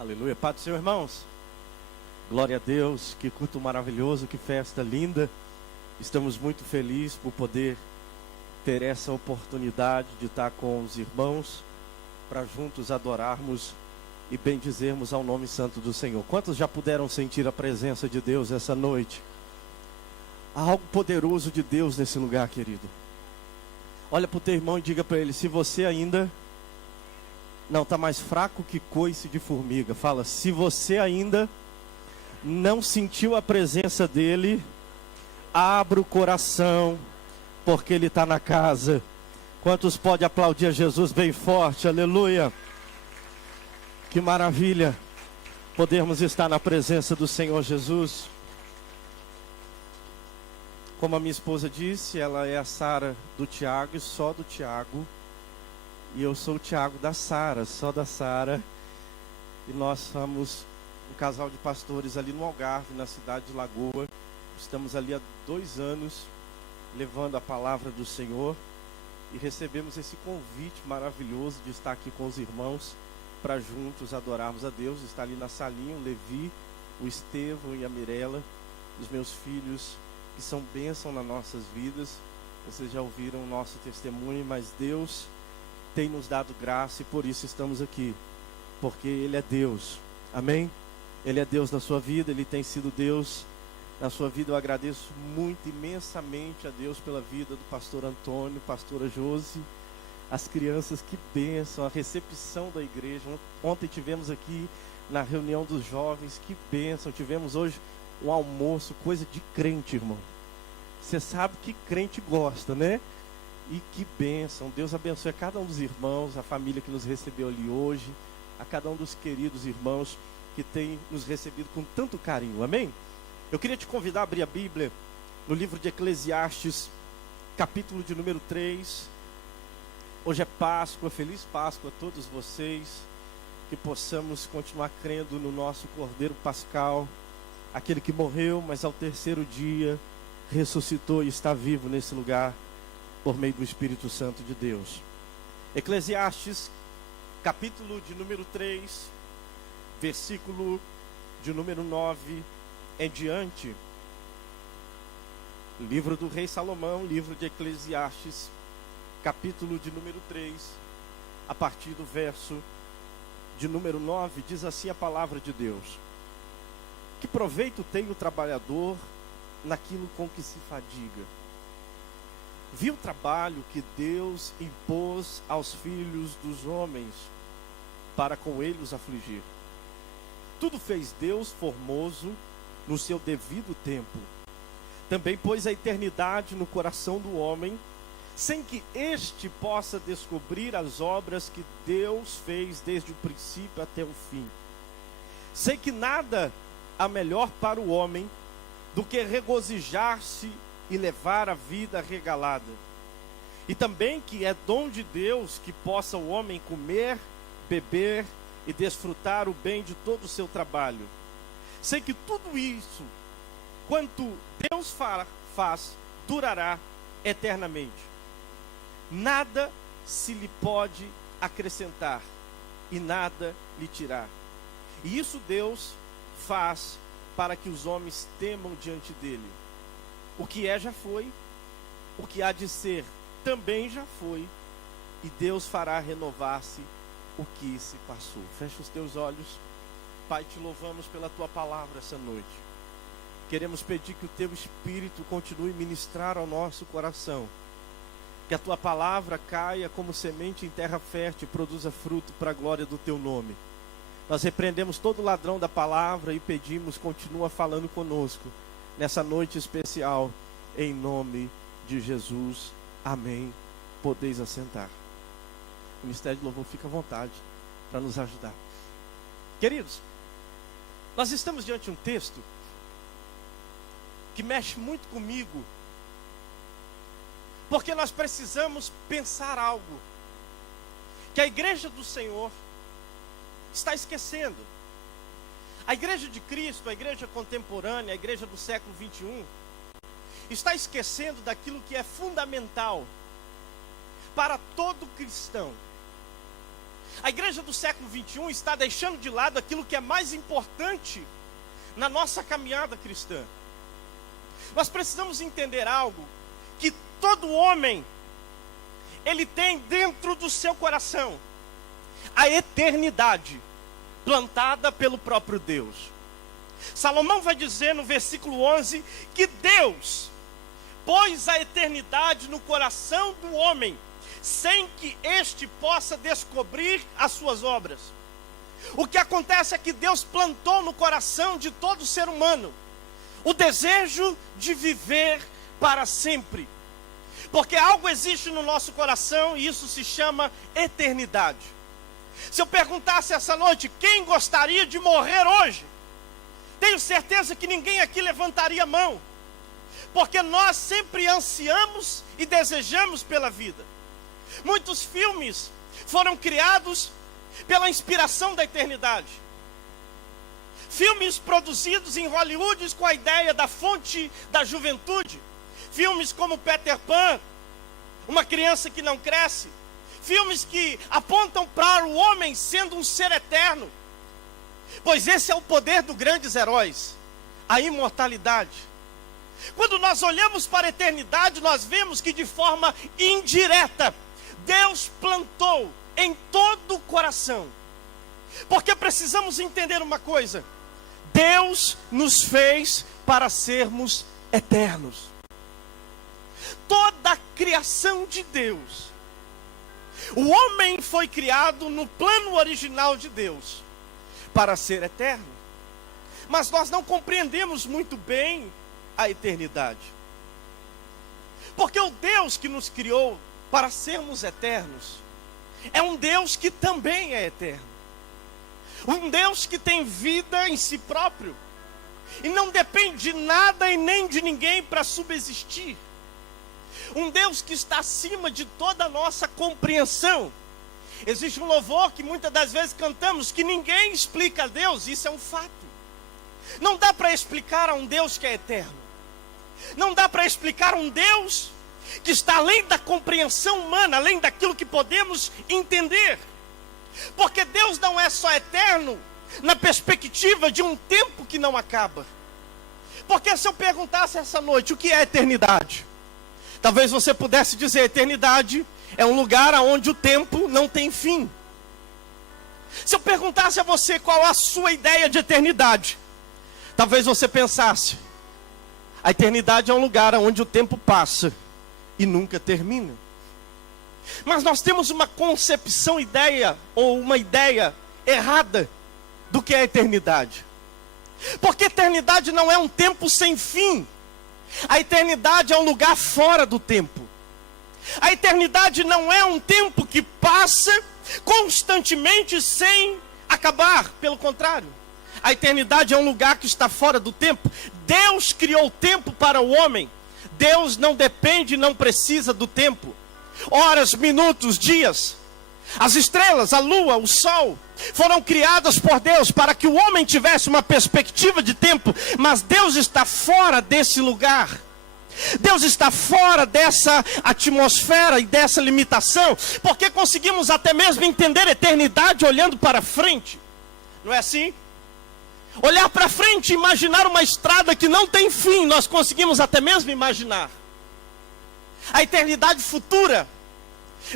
Aleluia. Paz do Senhor, irmãos. Glória a Deus. Que culto maravilhoso, que festa linda. Estamos muito felizes por poder ter essa oportunidade de estar com os irmãos para juntos adorarmos e bendizermos ao nome santo do Senhor. Quantos já puderam sentir a presença de Deus essa noite? Há algo poderoso de Deus nesse lugar, querido. Olha para o teu irmão e diga para ele: se você ainda não está mais fraco que coice de formiga. Fala: se você ainda não sentiu a presença dele, abra o coração, porque ele está na casa. Quantos pode aplaudir a Jesus bem forte? Aleluia. Que maravilha podermos estar na presença do Senhor Jesus. Como a minha esposa disse, ela é a Sara do Tiago e só do Tiago. E eu sou o Tiago da Sara, só da Sara. E nós somos um casal de pastores ali no Algarve, na cidade de Lagoa. Estamos ali há 2 anos levando a palavra do Senhor. E recebemos esse convite maravilhoso de estar aqui com os irmãos para juntos adorarmos a Deus. Está ali na salinha o Levi, o Estevão e a Mirela, os meus filhos que são bênção nas nossas vidas. Vocês já ouviram o nosso testemunho, mas Deus tem nos dado graça e por isso estamos aqui, porque Ele é Deus, amém? Ele é Deus na sua vida, Ele tem sido Deus na sua vida. Eu agradeço muito, imensamente a Deus pela vida do pastor Antônio, pastora Josi, as crianças, que bênção, a recepção da igreja. Ontem tivemos aqui na reunião dos jovens, que bênção, tivemos hoje um almoço, coisa de crente, irmão. Você sabe que crente gosta, né? E que bênção. Deus abençoe a cada um dos irmãos, a família que nos recebeu ali hoje, a cada um dos queridos irmãos que tem nos recebido com tanto carinho, amém? Eu queria te convidar a abrir a Bíblia no livro de Eclesiastes, capítulo de número 3. Hoje é Páscoa, feliz Páscoa a todos vocês, que possamos continuar crendo no nosso Cordeiro Pascal, aquele que morreu, mas ao 3º dia ressuscitou e está vivo nesse lugar, por meio do Espírito Santo de Deus. Eclesiastes, capítulo de número 3, versículo de número 9 em diante. Livro do rei Salomão, livro de Eclesiastes, capítulo de número 3, a partir do verso de número 9, diz assim a palavra de Deus: que proveito tem o trabalhador naquilo com que se fadiga? Viu o trabalho que Deus impôs aos filhos dos homens para com ele os afligir. Tudo fez Deus formoso no seu devido tempo. Também pôs a eternidade no coração do homem, sem que este possa descobrir as obras que Deus fez desde o princípio até o fim. Sei que nada há melhor para o homem do que regozijar-se e levar a vida regalada. E também que é dom de Deus que possa o homem comer, beber e desfrutar o bem de todo o seu trabalho. Sei que tudo isso, quanto Deus faz, durará eternamente. Nada se lhe pode acrescentar e nada lhe tirar. E isso Deus faz para que os homens temam diante dele. O que é já foi, o que há de ser também já foi, e Deus fará renovar-se o que se passou. Fecha os teus olhos. Pai, te louvamos pela tua palavra essa noite. Queremos pedir que o teu Espírito continue a ministrar ao nosso coração, que a tua palavra caia como semente em terra fértil e produza fruto para a glória do teu nome. Nós repreendemos todo ladrão da palavra e pedimos: continua falando conosco nessa noite especial, em nome de Jesus, amém. Podeis assentar. O Ministério de Louvor fica à vontade para nos ajudar. Queridos, nós estamos diante de um texto que mexe muito comigo, porque nós precisamos pensar algo que a igreja do Senhor está esquecendo. A igreja de Cristo, a igreja contemporânea, a igreja do século 21, está esquecendo daquilo que é fundamental para todo cristão. A igreja do século 21 está deixando de lado aquilo que é mais importante na nossa caminhada cristã. Nós precisamos entender algo, que todo homem, ele tem dentro do seu coração a eternidade plantada pelo próprio Deus. Salomão vai dizer no versículo 11 que Deus pôs a eternidade no coração do homem, sem que este possa descobrir as suas obras. O que acontece é que Deus plantou no coração de todo ser humano o desejo de viver para sempre. Porque algo existe no nosso coração e isso se chama eternidade. Se eu perguntasse essa noite, quem gostaria de morrer hoje? Tenho certeza que ninguém aqui levantaria a mão. Porque nós sempre ansiamos e desejamos pela vida. Muitos filmes foram criados pela inspiração da eternidade. Filmes produzidos em Hollywood com a ideia da fonte da juventude. Filmes como Peter Pan, Uma Criança que Não Cresce. Filmes que apontam para o homem sendo um ser eterno. Pois esse é o poder dos grandes heróis, a imortalidade. Quando nós olhamos para a eternidade, nós vemos que de forma indireta, Deus plantou em todo o coração. Porque precisamos entender uma coisa: Deus nos fez para sermos eternos. Toda a criação de Deus, o homem foi criado no plano original de Deus para ser eterno. Mas nós não compreendemos muito bem a eternidade. Porque o Deus que nos criou para sermos eternos é um Deus que também é eterno. Um Deus que tem vida em si próprio e não depende de nada e nem de ninguém para subsistir. Um Deus que está acima de toda a nossa compreensão. Existe um louvor que muitas das vezes cantamos que ninguém explica a Deus, isso é um fato. Não dá para explicar a um Deus que é eterno. Não dá para explicar um Deus que está além da compreensão humana, além daquilo que podemos entender. Porque Deus não é só eterno na perspectiva de um tempo que não acaba. Porque se eu perguntasse essa noite o que é eternidade, talvez você pudesse dizer: eternidade é um lugar onde o tempo não tem fim. Se eu perguntasse a você qual a sua ideia de eternidade, talvez você pensasse: a eternidade é um lugar onde o tempo passa e nunca termina. Mas nós temos uma concepção, uma ideia errada do que é eternidade. Porque eternidade não é um tempo sem fim. A eternidade é um lugar fora do tempo. A eternidade não é um tempo que passa constantemente sem acabar. Pelo contrário, a eternidade é um lugar que está fora do tempo. Deus criou o tempo para o homem. Deus não depende, não precisa do tempo. Horas, minutos, dias, as estrelas, a lua, o sol, foram criadas por Deus para que o homem tivesse uma perspectiva de tempo. Mas Deus está fora desse lugar. Deus está fora dessa atmosfera e dessa limitação, porque conseguimos até mesmo entender a eternidade olhando para frente. Não é assim? Olhar para frente e imaginar uma estrada que não tem fim, nós conseguimos até mesmo imaginar a eternidade futura.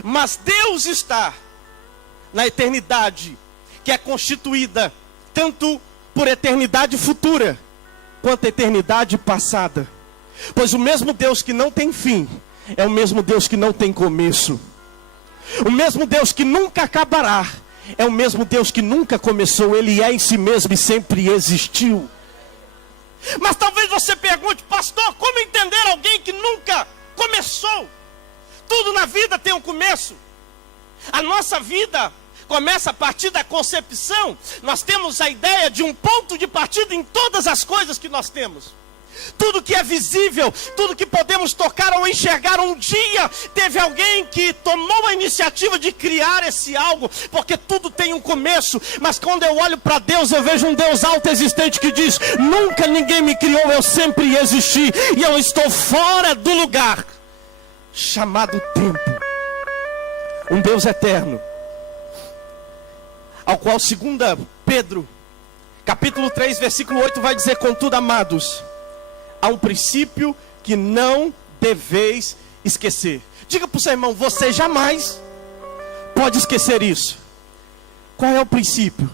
Mas Deus está na eternidade, que é constituída tanto por eternidade futura quanto eternidade passada. Pois o mesmo Deus que não tem fim é o mesmo Deus que não tem começo. O mesmo Deus que nunca acabará é o mesmo Deus que nunca começou. Ele é em si mesmo e sempre existiu. Mas talvez você pergunte: pastor, como entender alguém que nunca começou? Tudo na vida tem um começo. A nossa vida começa a partir da concepção. Nós temos a ideia de um ponto de partida em todas as coisas que nós temos. Tudo que é visível, tudo que podemos tocar ou enxergar, um dia teve alguém que tomou a iniciativa de criar esse algo, porque tudo tem um começo. Mas quando eu olho para Deus, eu vejo um Deus autoexistente que diz: nunca ninguém me criou, eu sempre existi, e eu estou fora do lugar chamado tempo. Um Deus eterno. ao qual 2 Pedro, capítulo 3, versículo 8, vai dizer: contudo, amados, há um princípio que não deveis esquecer. Diga para o seu irmão: você jamais pode esquecer isso. Qual é o princípio?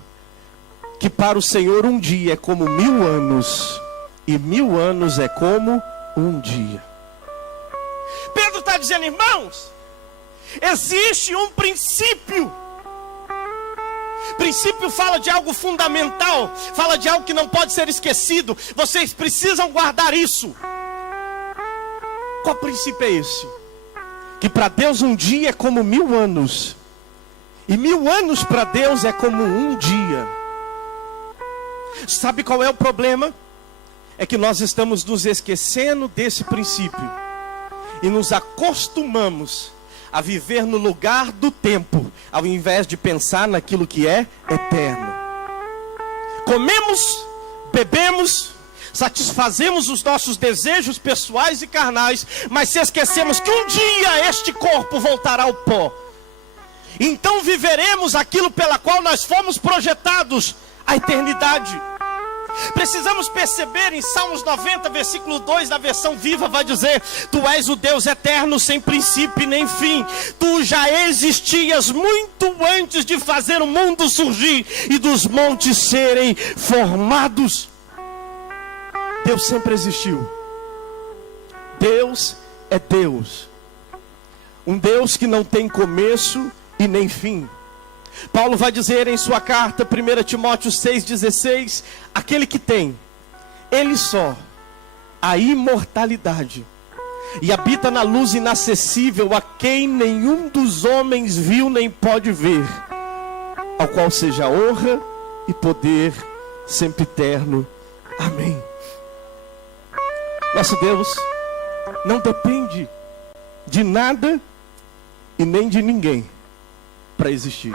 Que para o Senhor um dia é como 1000 anos, e 1000 anos é como um dia. Pedro está dizendo: irmãos, existe um princípio. Princípio fala de algo fundamental, fala de algo que não pode ser esquecido. Vocês precisam guardar isso. Qual princípio é esse? Que para Deus um dia é como 1000 anos, e 1000 anos para Deus é como um dia. Sabe qual é o problema? É que nós estamos nos esquecendo desse princípio e nos acostumamos a viver no lugar do tempo, ao invés de pensar naquilo que é eterno. Comemos, bebemos, satisfazemos os nossos desejos pessoais e carnais, mas se esquecemos que um dia este corpo voltará ao pó. Então viveremos aquilo pela qual nós fomos projetados, a eternidade. Precisamos perceber em Salmos 90, versículo 2, na versão viva, vai dizer: tu és o Deus eterno, sem princípio nem fim. Tu já existias muito antes de fazer o mundo surgir e dos montes serem formados. Deus sempre existiu. Deus é Deus. Um Deus que não tem começo e nem fim. Paulo vai dizer em sua carta, 1 Timóteo 6,16: aquele que tem, ele só, a imortalidade, e habita na luz inacessível, a quem nenhum dos homens viu nem pode ver, ao qual seja honra e poder sempre eterno. Amém. Nosso Deus não depende de nada e nem de ninguém para existir.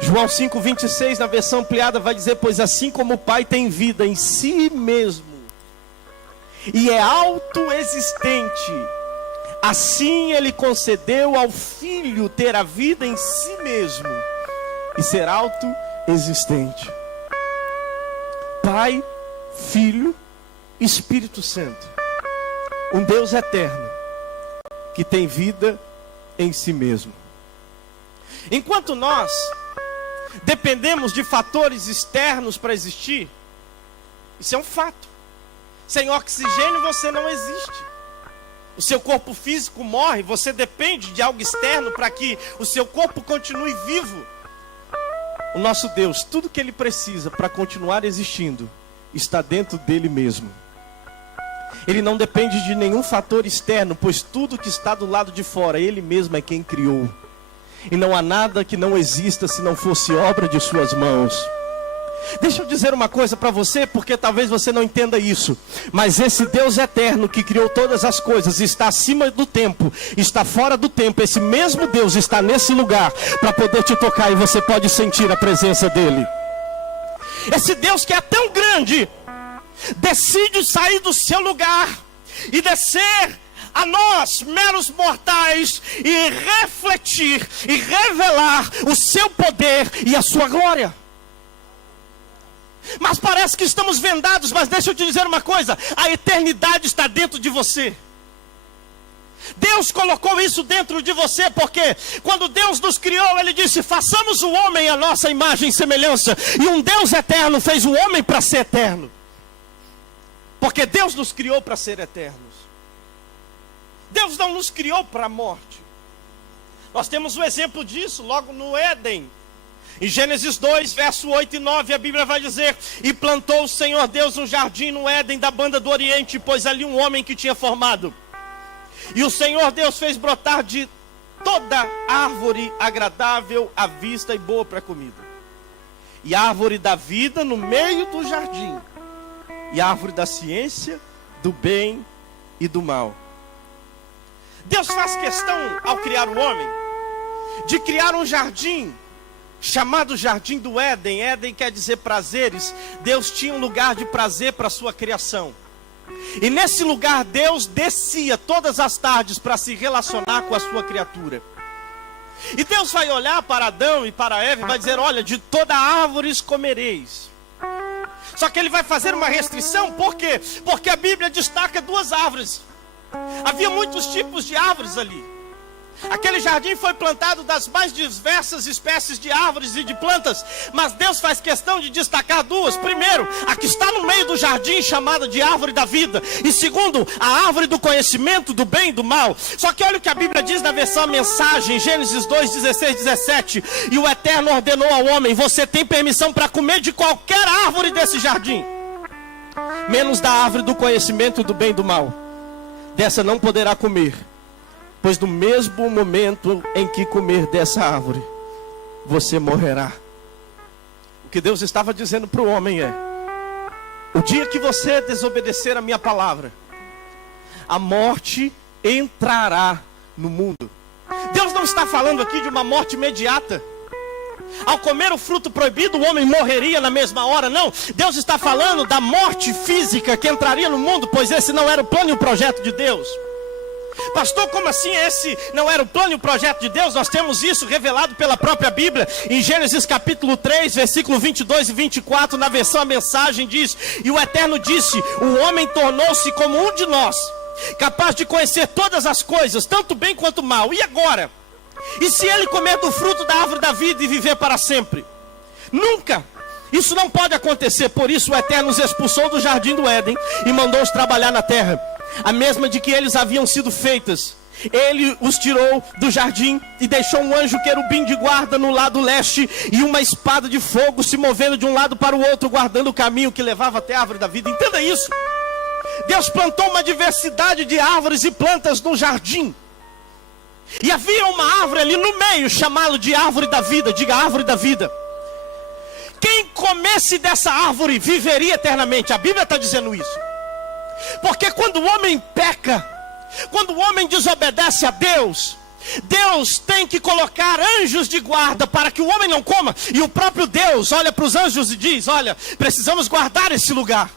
João 5,26, na versão ampliada, vai dizer: pois assim como o Pai tem vida em si mesmo e é autoexistente, assim Ele concedeu ao Filho ter a vida em si mesmo e ser autoexistente. Pai, Filho, Espírito Santo, um Deus eterno que tem vida em si mesmo. Enquanto nós dependemos de fatores externos para existir, isso é um fato. Sem oxigênio você não existe. O seu corpo físico morre, você depende de algo externo para que o seu corpo continue vivo. O nosso Deus, tudo que Ele precisa para continuar existindo, está dentro dele mesmo. Ele não depende de nenhum fator externo, pois tudo que está do lado de fora, Ele mesmo é quem criou. E não há nada que não exista se não fosse obra de suas mãos. Deixa eu dizer uma coisa para você, porque talvez você não entenda isso. Mas esse Deus eterno que criou todas as coisas, está acima do tempo, está fora do tempo. Esse mesmo Deus está nesse lugar para poder te tocar e você pode sentir a presença dele. Esse Deus que é tão grande, decide sair do seu lugar e descer a nós, meros mortais, e refletir e revelar o seu poder e a sua glória. Mas parece que estamos vendados, mas deixa eu te dizer uma coisa: a eternidade está dentro de você. Deus colocou isso dentro de você, porque quando Deus nos criou, Ele disse: façamos o homem à nossa imagem e semelhança. E um Deus eterno fez o homem para ser eterno, porque Deus nos criou para ser eternos. Deus não nos criou para a morte. Nós temos um exemplo disso logo no Éden. Em Gênesis 2, verso 8 e 9, a Bíblia vai dizer: e plantou o Senhor Deus um jardim no Éden da banda do Oriente, pois ali um homem que tinha formado. E o Senhor Deus fez brotar de toda árvore agradável à vista e boa para a comida, e a árvore da vida no meio do jardim, e a árvore da ciência, do bem e do mal. Deus faz questão, ao criar o homem, de criar um jardim chamado Jardim do Éden. Éden quer dizer prazeres. Deus tinha um lugar de prazer para a sua criação. E nesse lugar Deus descia todas as tardes para se relacionar com a sua criatura. E Deus vai olhar para Adão e para Eva e vai dizer: olha, de toda árvore comereis. Só que ele vai fazer uma restrição, por quê? Porque a Bíblia destaca 2 árvores. Havia muitos tipos de árvores ali. Aquele jardim foi plantado das mais diversas espécies de árvores e de plantas, mas Deus faz questão de destacar 2. Primeiro, a que está no meio do jardim, chamada de árvore da vida. E segundo, a árvore do conhecimento do bem e do mal. Só que olha o que a Bíblia diz na versão Mensagem, Gênesis 2, 16, 17. E o Eterno ordenou ao homem: você tem permissão para comer de qualquer árvore desse jardim, menos da árvore do conhecimento do bem e do mal. Dessa não poderá comer, pois no mesmo momento em que comer dessa árvore, você morrerá. O que Deus estava dizendo para o homem é: o dia que você desobedecer a minha palavra, a morte entrará no mundo. Deus não está falando aqui de uma morte imediata. Ao comer o fruto proibido, o homem morreria na mesma hora. Não, Deus está falando da morte física que entraria no mundo, pois esse não era o plano e o projeto de Deus. Pastor, como assim esse não era o plano e o projeto de Deus? Nós temos isso revelado pela própria Bíblia. Em Gênesis capítulo 3, versículo 22 e 24, na versão A Mensagem diz: e o Eterno disse: o homem tornou-se como um de nós, capaz de conhecer todas as coisas, tanto bem quanto mal. E agora? E se ele comer do fruto da árvore da vida e viver para sempre? Nunca! Isso não pode acontecer. Por isso o Eterno os expulsou do jardim do Éden e mandou-os trabalhar na terra, a mesma de que eles haviam sido feitas. Ele os tirou do jardim e deixou um anjo querubim de guarda no lado leste e uma espada de fogo se movendo de um lado para o outro, guardando o caminho que levava até a árvore da vida. Entenda isso. Deus plantou uma diversidade de árvores e plantas no jardim. E havia uma árvore ali no meio, chamada de árvore da vida. Diga: árvore da vida. Quem comesse dessa árvore viveria eternamente. A Bíblia está dizendo isso. Porque quando o homem peca, quando o homem desobedece a Deus, Deus tem que colocar anjos de guarda para que o homem não coma. E o próprio Deus olha para os anjos e diz: olha, precisamos guardar esse lugar,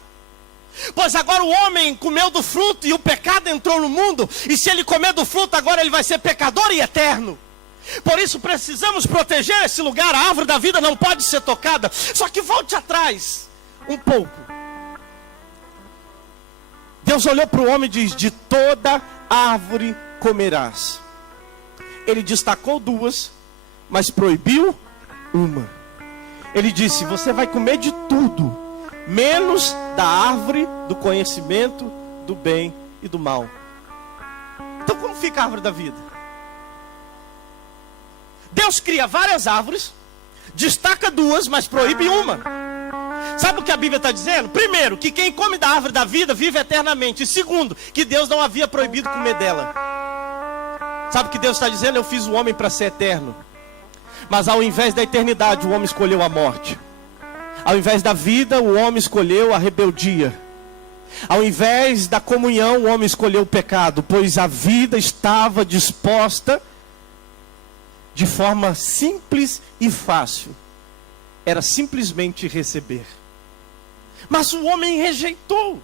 pois agora o homem comeu do fruto e o pecado entrou no mundo. E se ele comer do fruto, agora ele vai ser pecador e eterno. Por isso precisamos proteger esse lugar. A árvore da vida não pode ser tocada. Só que volte atrás um pouco. Deus olhou para o homem e diz: de toda árvore comerás. Ele destacou 2, mas proibiu uma. Ele disse: você vai comer de tudo, menos da árvore do conhecimento do bem e do mal. Então como fica a árvore da vida? Deus cria várias árvores, destaca 2, mas proíbe uma. Sabe o que a Bíblia está dizendo? Primeiro, que quem come da árvore da vida vive eternamente. E segundo, que Deus não havia proibido comer dela. Sabe o que Deus está dizendo? Eu fiz o homem para ser eterno, mas ao invés da eternidade, o homem escolheu a morte. Ao invés da vida, o homem escolheu a rebeldia. Ao invés da comunhão, o homem escolheu o pecado, pois a vida estava disposta de forma simples e fácil. Era simplesmente receber. Mas o homem rejeitou.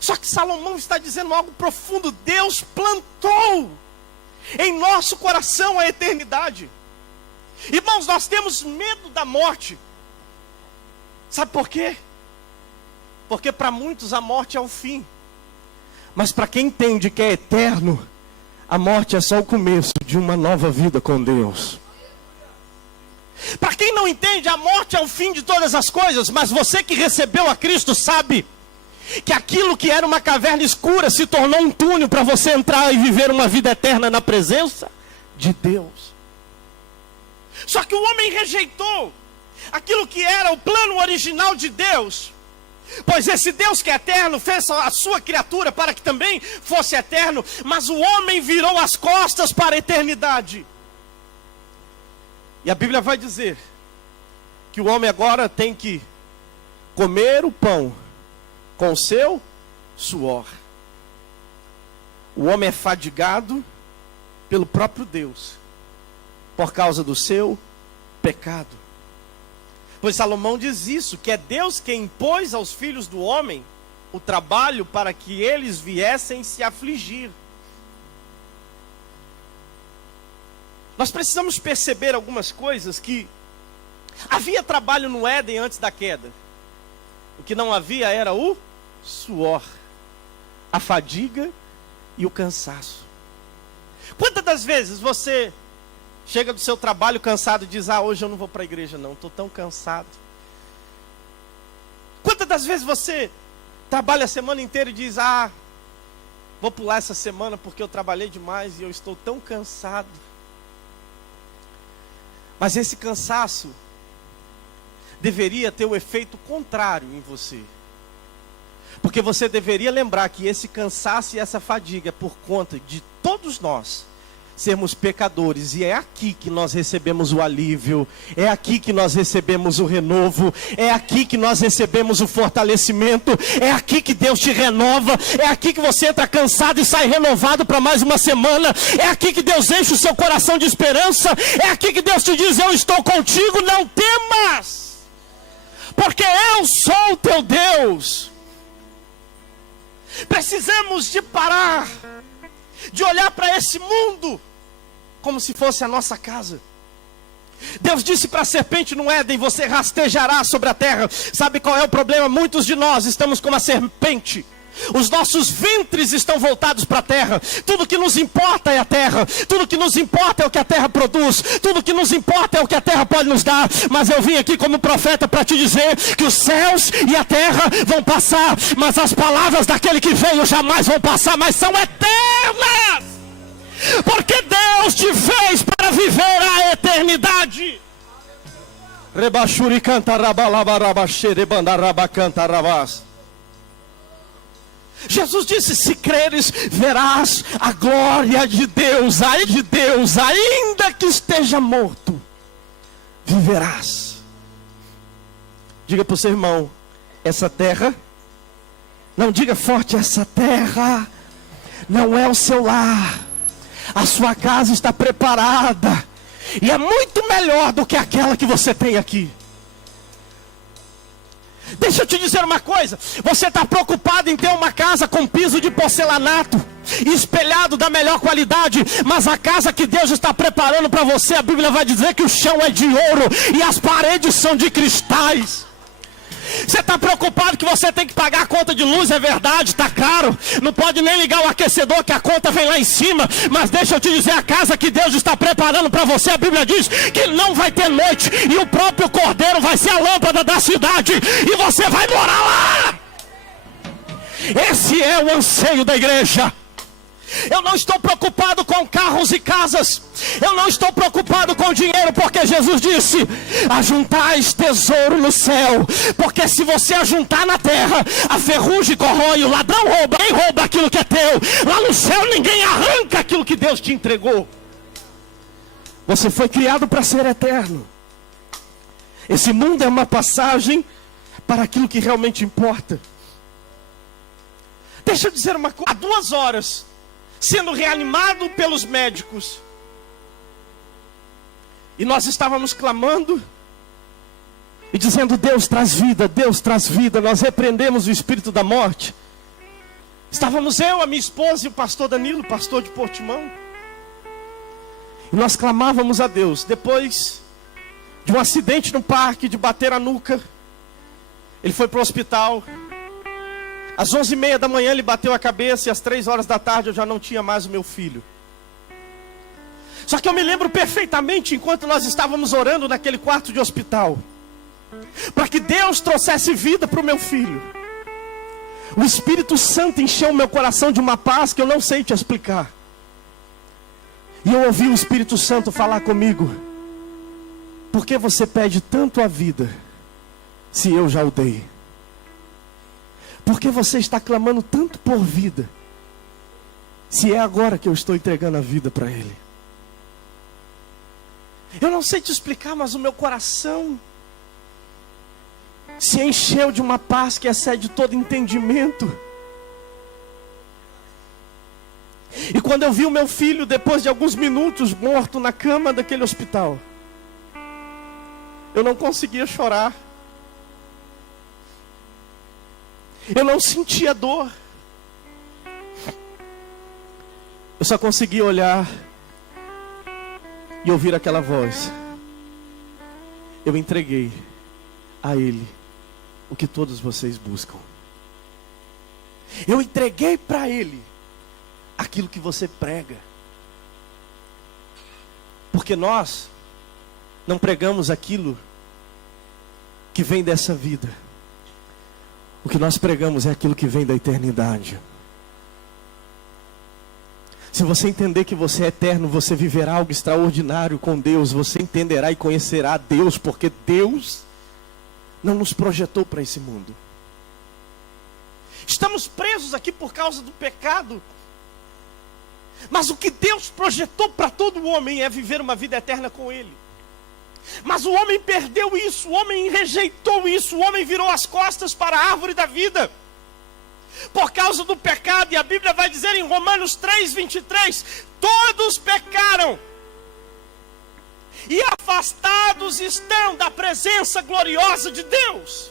Só que Salomão está dizendo algo profundo. Deus plantou em nosso coração a eternidade. Irmãos, nós temos medo da morte. Sabe por quê? Porque para muitos a morte é o fim. Mas para quem entende que é eterno, a morte é só o começo de uma nova vida com Deus. Para quem não entende, a morte é o fim de todas as coisas. Mas você que recebeu a Cristo sabe que aquilo que era uma caverna escura se tornou um túnel para você entrar e viver uma vida eterna na presença de Deus. Só que o homem rejeitou aquilo que era o plano original de Deus. Pois esse Deus que é eterno fez a sua criatura para que também fosse eterno. Mas o homem virou as costas para a eternidade. E a Bíblia vai dizer que o homem agora tem que comer o pão com o seu suor. O homem é fadigado pelo próprio Deus por causa do seu pecado. Pois Salomão diz isso, que é Deus quem impôs aos filhos do homem o trabalho para que eles viessem se afligir. Nós precisamos perceber algumas coisas que havia trabalho no Éden antes da queda. O que não havia era o suor, a fadiga e o cansaço. Quantas das vezes você chega do seu trabalho cansado e diz: hoje eu não vou para a igreja não, estou tão cansado. Quantas das vezes você trabalha a semana inteira e diz: vou pular essa semana porque eu trabalhei demais e eu estou tão cansado. Mas esse cansaço deveria ter o efeito contrário em você. Porque você deveria lembrar que esse cansaço e essa fadiga é por conta de todos nós sermos pecadores, e é aqui que nós recebemos o alívio, é aqui que nós recebemos o renovo, é aqui que nós recebemos o fortalecimento, é aqui que Deus te renova, é aqui que você entra cansado e sai renovado para mais uma semana, é aqui que Deus enche o seu coração de esperança, é aqui que Deus te diz: eu estou contigo, não temas, porque eu sou o teu Deus. Precisamos de parar de olhar para esse mundo como se fosse a nossa casa. Deus disse para a serpente no Éden: você rastejará sobre a terra. Sabe qual é o problema? Muitos de nós estamos como a serpente. Os nossos ventres estão voltados para a terra. Tudo que nos importa é a terra. Tudo que nos importa é o que a terra produz. Tudo que nos importa é o que a terra pode nos dar. Mas eu vim aqui como profeta para te dizer que os céus e a terra vão passar, mas as palavras daquele que veio jamais vão passar, mas são eternas. Porque Deus te fez para viver a eternidade. Rebachuri canta rabalabarabachere bandarabacanta rabas. Jesus disse: se creres, verás a glória de Deus, ainda que esteja morto, viverás. Diga para o seu irmão: essa terra, não diga forte, essa terra não é o seu lar. A sua casa está preparada, e é muito melhor do que aquela que você tem aqui. Deixa eu te dizer uma coisa: você está preocupado em ter uma casa com piso de porcelanato, espelhado da melhor qualidade, mas a casa que Deus está preparando para você, a Bíblia vai dizer que o chão é de ouro e as paredes são de cristais. Você está preocupado que você tem que pagar a conta de luz, é verdade, está caro, não pode nem ligar o aquecedor que a conta vem lá em cima. Mas deixa eu te dizer, a casa que Deus está preparando para você, a Bíblia diz que não vai ter noite, e o próprio Cordeiro vai ser a lâmpada da cidade, e você vai morar lá. Esse é o anseio da igreja. Eu não estou preocupado com carros e casas, eu não estou preocupado com dinheiro, porque Jesus disse: ajuntais tesouro no céu, porque se você ajuntar na terra, a ferrugem corrói, o ladrão rouba, quem rouba aquilo que é teu? Lá no céu ninguém arranca aquilo que Deus te entregou. Você foi criado para ser eterno. Esse mundo é uma passagem para aquilo que realmente importa. Deixa eu dizer uma coisa: há 2 horas sendo reanimado pelos médicos, e nós estávamos clamando e dizendo: Deus traz vida, Deus traz vida. Nós repreendemos o espírito da morte. Estávamos eu, a minha esposa e o pastor Danilo, pastor de Portimão, e nós clamávamos a Deus. Depois de um acidente no parque, de bater a nuca, ele foi para o hospital. Às 11h30 da manhã ele bateu a cabeça, e às 3 horas da tarde eu já não tinha mais o meu filho. Só que eu me lembro perfeitamente, enquanto nós estávamos orando naquele quarto de hospital, para que Deus trouxesse vida para o meu filho, o Espírito Santo encheu o meu coração de uma paz que eu não sei te explicar. E eu ouvi o Espírito Santo falar comigo: por que você pede tanto a vida, se eu já o dei? Por que você está clamando tanto por vida, se é agora que eu estou entregando a vida para Ele? Eu não sei te explicar, mas o meu coração se encheu de uma paz que excede todo entendimento. E quando eu vi o meu filho, depois de alguns minutos, morto na cama daquele hospital, eu não conseguia chorar. Eu não sentia dor. Eu só conseguia olhar e ouvir aquela voz, eu entreguei a Ele o que todos vocês buscam. Eu entreguei para Ele aquilo que você prega. Porque nós não pregamos aquilo que vem dessa vida. O que nós pregamos é aquilo que vem da eternidade. Se você entender que você é eterno, você viverá algo extraordinário com Deus. Você entenderá e conhecerá Deus, porque Deus não nos projetou para esse mundo. Estamos presos aqui por causa do pecado. Mas o que Deus projetou para todo homem é viver uma vida eterna com Ele. Mas o homem perdeu isso, o homem rejeitou isso, o homem virou as costas para a árvore da vida. Por causa do pecado, e a Bíblia vai dizer em Romanos 3:23, todos pecaram e afastados estão da presença gloriosa de Deus.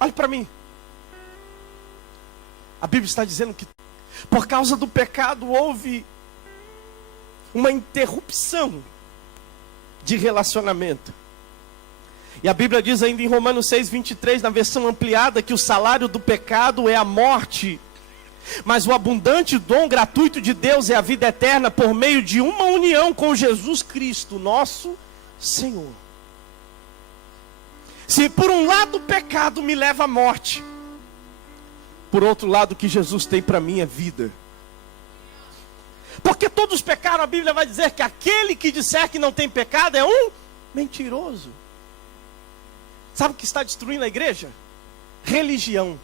Olhe para mim. A Bíblia está dizendo que por causa do pecado houve uma interrupção de relacionamento. E a Bíblia diz ainda em Romanos 6:23, na versão ampliada, que o salário do pecado é a morte, mas o abundante dom gratuito de Deus é a vida eterna por meio de uma união com Jesus Cristo, nosso Senhor. Se por um lado o pecado me leva à morte, por outro lado o que Jesus tem para mim é vida. Porque todos pecaram, a Bíblia vai dizer que aquele que disser que não tem pecado é um mentiroso. Sabe o que está destruindo a igreja? Religião.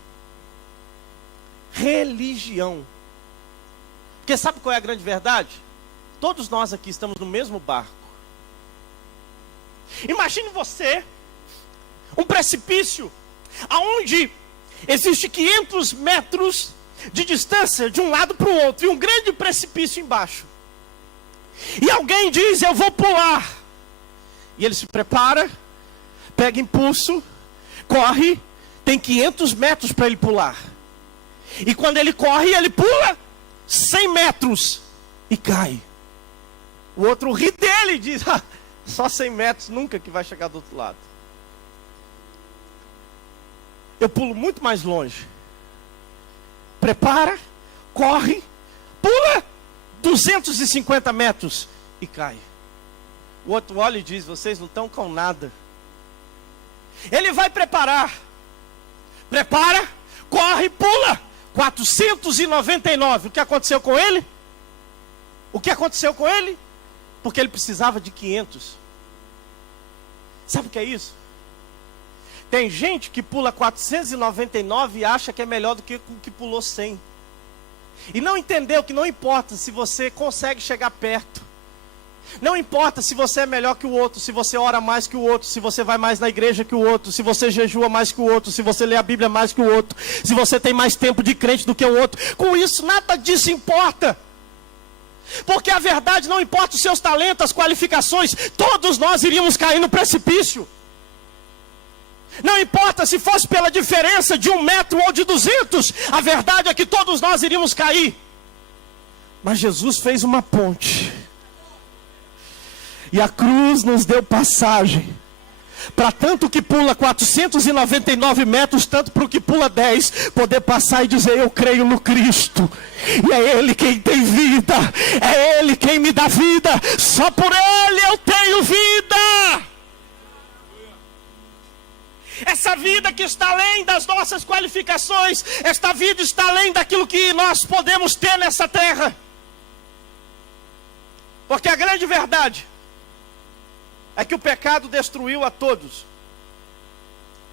Religião. Porque sabe qual é a grande verdade? Todos nós aqui estamos no mesmo barco. Imagine você, um precipício, aonde existe 500 metros de distância de um lado para o outro, e um grande precipício embaixo. E alguém diz, eu vou pular. E ele se prepara, pega impulso, corre, tem 500 metros para ele pular. E quando ele corre, ele pula 100 metros e cai. O outro ri dele e diz, só 100 metros, nunca que vai chegar do outro lado. Eu pulo muito mais longe. Prepara, corre, pula 250 metros e cai. O outro olha e diz, vocês não estão com nada. Ele vai preparar, prepara, corre, pula 499. O que aconteceu com ele? O que aconteceu com ele? Porque ele precisava de 500. Sabe o que é isso? Tem gente que pula 499 e acha que é melhor do que o que pulou 100. E não entendeu que não importa se você consegue chegar perto. Não importa se você é melhor que o outro, se você ora mais que o outro, se você vai mais na igreja que o outro, se você jejua mais que o outro, se você lê a Bíblia mais que o outro, se você tem mais tempo de crente do que o outro. Com isso, nada disso importa. Porque a verdade não importa os seus talentos, as qualificações, todos nós iríamos cair no precipício. Não importa se fosse pela diferença de 1 metro ou de 200, a verdade é que todos nós iríamos cair. Mas Jesus fez uma ponte. E a cruz nos deu passagem. Para tanto que pula 499 metros, tanto para o que pula 10, poder passar e dizer, eu creio no Cristo. E é Ele quem tem vida. É Ele quem me dá vida. Só por Ele eu tenho vida. Essa vida que está além das nossas qualificações, esta vida está além daquilo que nós podemos ter nessa terra. Porque a grande verdade é que o pecado destruiu a todos.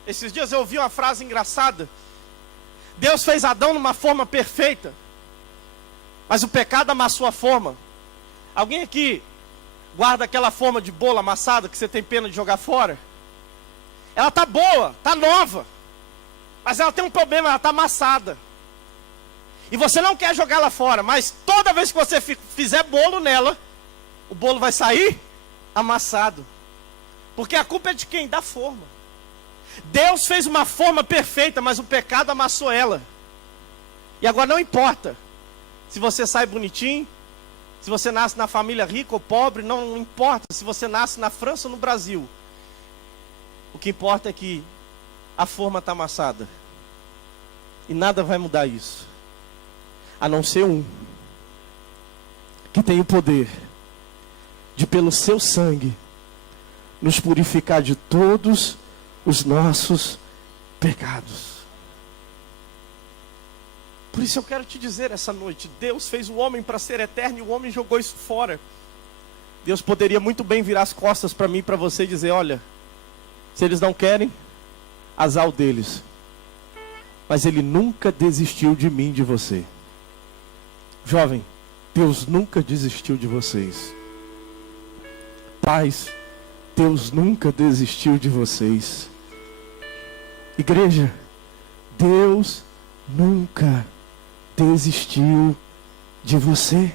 Esses dias eu ouvi uma frase engraçada. Deus fez Adão numa forma perfeita, mas o pecado amassou a forma. Alguém aqui guarda aquela forma de bolo amassada que você tem pena de jogar fora? Ela está boa, está nova, mas ela tem um problema, ela está amassada. E você não quer jogar ela fora, mas toda vez que você fizer bolo nela, o bolo vai sair amassado. Porque a culpa é de quem? Da forma. Deus fez uma forma perfeita, mas o pecado amassou ela. E agora não importa se você sai bonitinho, se você nasce na família rica ou pobre, não importa se você nasce na França ou no Brasil. O que importa é que a forma está amassada. E nada vai mudar isso, a não ser um, que tem o poder de, pelo seu sangue, nos purificar de todos os nossos pecados. Por isso eu quero te dizer essa noite, Deus fez o homem para ser eterno e o homem jogou isso fora. Deus poderia muito bem virar as costas para mim e para você e dizer, olha, se eles não querem, azar o deles. Mas Ele nunca desistiu de mim, de você. Jovem, Deus nunca desistiu de vocês. Pais, Deus nunca desistiu de vocês. Igreja, Deus nunca desistiu de você.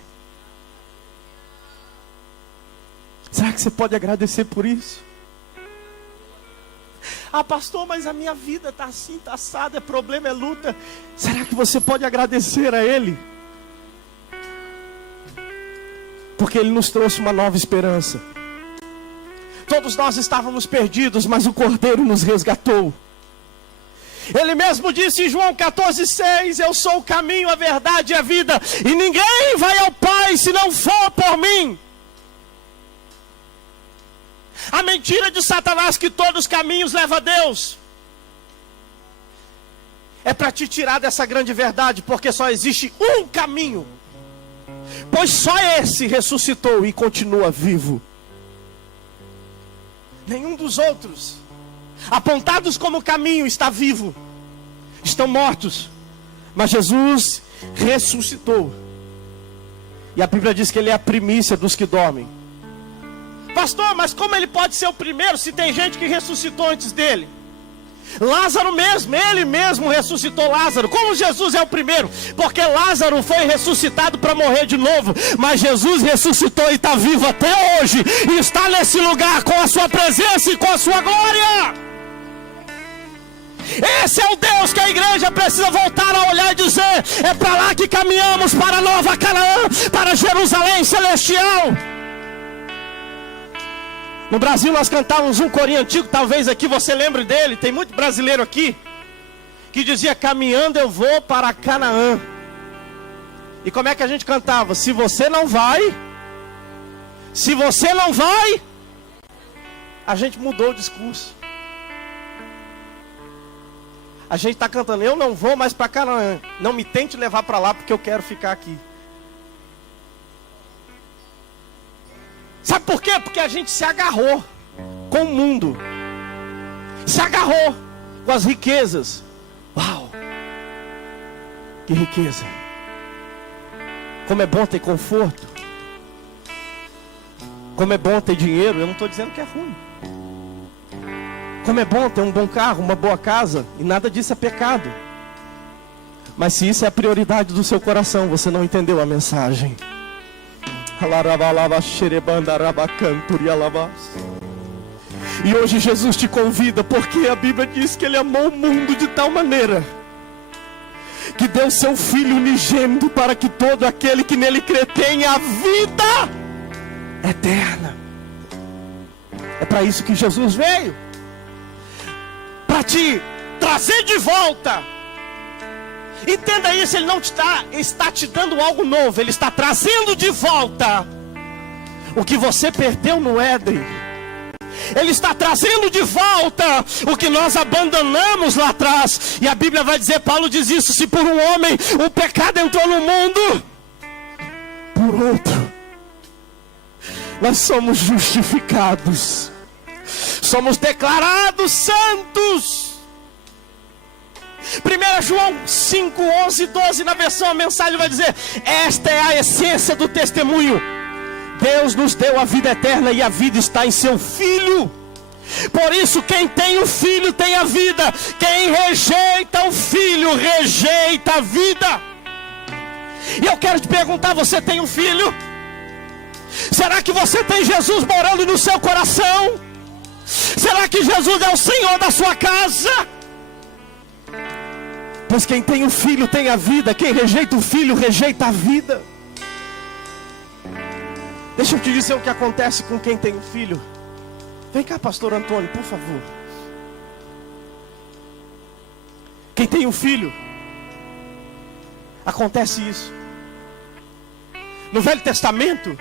Será que você pode agradecer por isso? Ah, pastor, mas a minha vida está assim, está assada, é problema, é luta. Será que você pode agradecer a Ele? Porque Ele nos trouxe uma nova esperança. Todos nós estávamos perdidos, mas o Cordeiro nos resgatou. Ele mesmo disse em João 14,6, eu sou o caminho, a verdade e a vida, e ninguém vai ao Pai se não for por mim. A mentira de Satanás que todos os caminhos levam a Deus é para te tirar dessa grande verdade, porque só existe um caminho, pois só esse ressuscitou e continua vivo. Nenhum dos outros, apontados como caminho, está vivo. Estão mortos. Mas Jesus ressuscitou. E a Bíblia diz que Ele é a primícia dos que dormem. Pastor, mas como Ele pode ser o primeiro se tem gente que ressuscitou antes dele? Lázaro mesmo, Ele mesmo ressuscitou Lázaro. Como Jesus é o primeiro? Porque Lázaro foi ressuscitado para morrer de novo, mas Jesus ressuscitou e está vivo até hoje, e está nesse lugar com a sua presença e com a sua glória. Esse é o Deus que a igreja precisa voltar a olhar e dizer, é para lá que caminhamos, para a Nova Canaã, para Jerusalém celestial. No Brasil nós cantávamos um corinho antigo, talvez aqui você lembre dele, tem muito brasileiro aqui, que dizia, caminhando eu vou para Canaã. E como é que a gente cantava? Se você não vai, a gente mudou o discurso. A gente está cantando, eu não vou mais para Canaã, não me tente levar para lá porque eu quero ficar aqui. Sabe por quê? Porque a gente se agarrou com o mundo. Se agarrou com as riquezas. Uau! Que riqueza! Como é bom ter conforto. Como é bom ter dinheiro. Eu não estou dizendo que é ruim. Como é bom ter um bom carro, uma boa casa. E nada disso é pecado. Mas se isso é a prioridade do seu coração, você não entendeu a mensagem. E hoje Jesus te convida, porque a Bíblia diz que Ele amou o mundo de tal maneira que deu seu Filho unigênito para que todo aquele que nele crê tenha a vida eterna. É para isso que Jesus veio, para te trazer de volta. Entenda isso, Ele não está te dando algo novo, Ele está trazendo de volta o que você perdeu no Éden. Ele está trazendo de volta o que nós abandonamos lá atrás. E a Bíblia vai dizer, Paulo diz isso, se por um homem o pecado entrou no mundo, por outro nós somos justificados, somos declarados santos. 1 João 5, 11, 12, na versão a mensagem vai dizer, esta é a essência do testemunho. Deus nos deu a vida eterna e a vida está em seu Filho. Por isso quem tem o Filho tem a vida. Quem rejeita o Filho, rejeita a vida. E eu quero te perguntar, você tem um filho? Será que você tem Jesus morando no seu coração? Será que Jesus é o Senhor da sua casa? Pois quem tem o filho tem a vida, quem rejeita o filho rejeita a vida. Deixa eu te dizer o que acontece com quem tem o filho. Vem cá, pastor Antônio, por favor. Quem tem um filho, acontece isso. No Velho Testamento,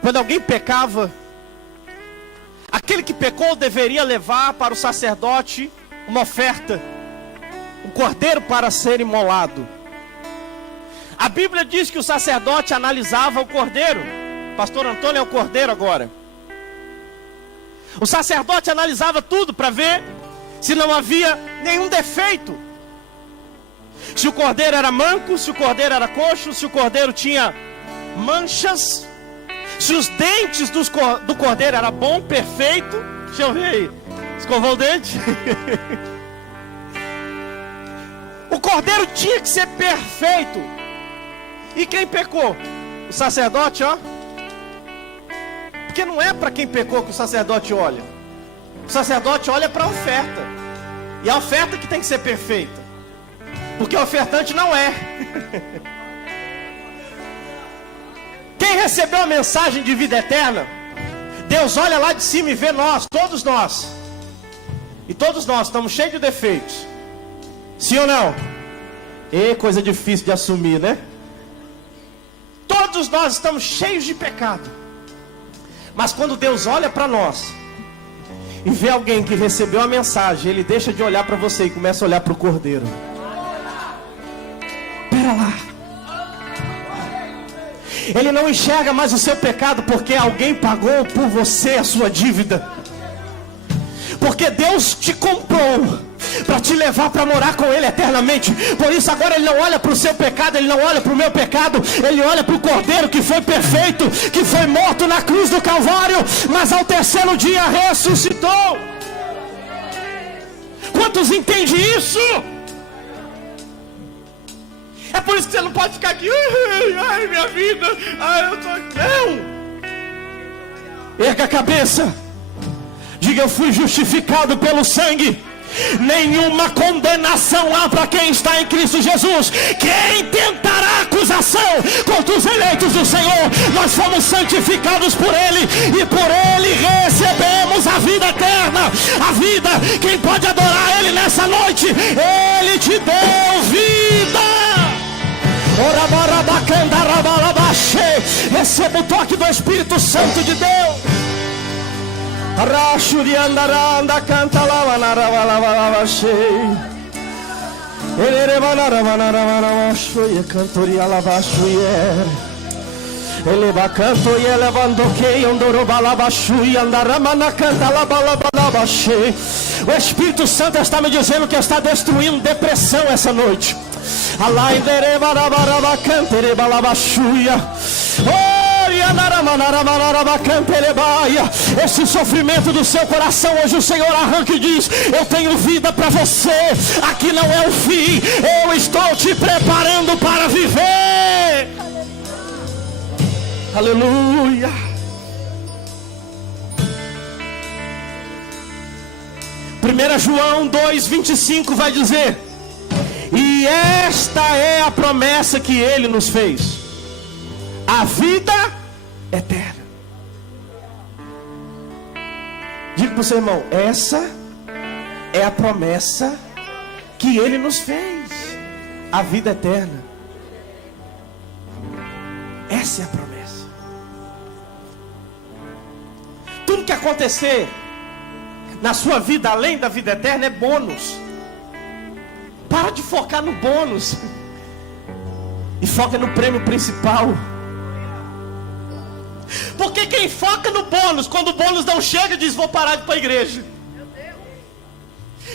quando alguém pecava, aquele que pecou deveria levar para o sacerdote uma oferta, um cordeiro para ser imolado. A Bíblia diz que o sacerdote analisava o cordeiro. Pastor Antônio é o cordeiro agora. O sacerdote analisava tudo para ver se não havia nenhum defeito. Se o cordeiro era manco, se o cordeiro era coxo, se o cordeiro tinha manchas, se os dentes do cordeiro eram bom, perfeito. Deixa eu ver aí. Escovou o dente? O cordeiro tinha que ser perfeito. E quem pecou? O sacerdote, ó. Porque não é para quem pecou que o sacerdote olha. O sacerdote olha para a oferta. E a oferta que tem que ser perfeita. Porque o ofertante não é. Quem recebeu a mensagem de vida eterna, Deus olha lá de cima e vê nós, todos nós. E todos nós estamos cheios de defeitos. Sim ou não? E coisa difícil de assumir, né? Todos nós estamos cheios de pecado. Mas quando Deus olha para nós e vê alguém que recebeu a mensagem, Ele deixa de olhar para você e começa a olhar para o cordeiro. Pera lá. Ele não enxerga mais o seu pecado porque alguém pagou por você a sua dívida. Porque Deus te comprou para te levar para morar com Ele eternamente. Por isso agora Ele não olha para o seu pecado, Ele não olha para o meu pecado, Ele olha para o cordeiro que foi perfeito, que foi morto na cruz do Calvário, mas ao terceiro dia ressuscitou. Quantos entendem isso? É por isso que você não pode ficar aqui, ai minha vida, ai eu tô aqui. Não. Erga a cabeça. Diga, eu fui justificado pelo sangue. Nenhuma condenação há para quem está em Cristo Jesus. Quem tentará acusação contra os eleitos do Senhor? Nós fomos santificados por Ele, e por Ele recebemos a vida eterna. A vida, quem pode adorar Ele nessa noite? Ele te deu vida. Receba o toque do Espírito Santo de Deus. Arashuriandaranda canta lava na lava cheio. Ele rebanarabanarabanara shoye cantoria lava shoye. Ele bacanto e ele bandoquei andoro balava shoye andaramana canta lava cheio. O Espírito Santo está me dizendo que está destruindo depressão essa noite. Esse sofrimento do seu coração hoje o Senhor arranca e diz: eu tenho vida para você. Aqui não é o fim, eu estou te preparando para viver. Aleluia. Primeira João 2:25 vai dizer: e esta é a promessa que Ele nos fez, a vida eterna. Diga para o seu irmão: essa é a promessa que Ele nos fez, a vida eterna. Essa é a promessa. Tudo que acontecer na sua vida além da vida eterna é bônus. Para de focar no bônus e foca no prêmio principal. Porque quem foca no bônus, quando o bônus não chega, diz: vou parar de ir para a igreja.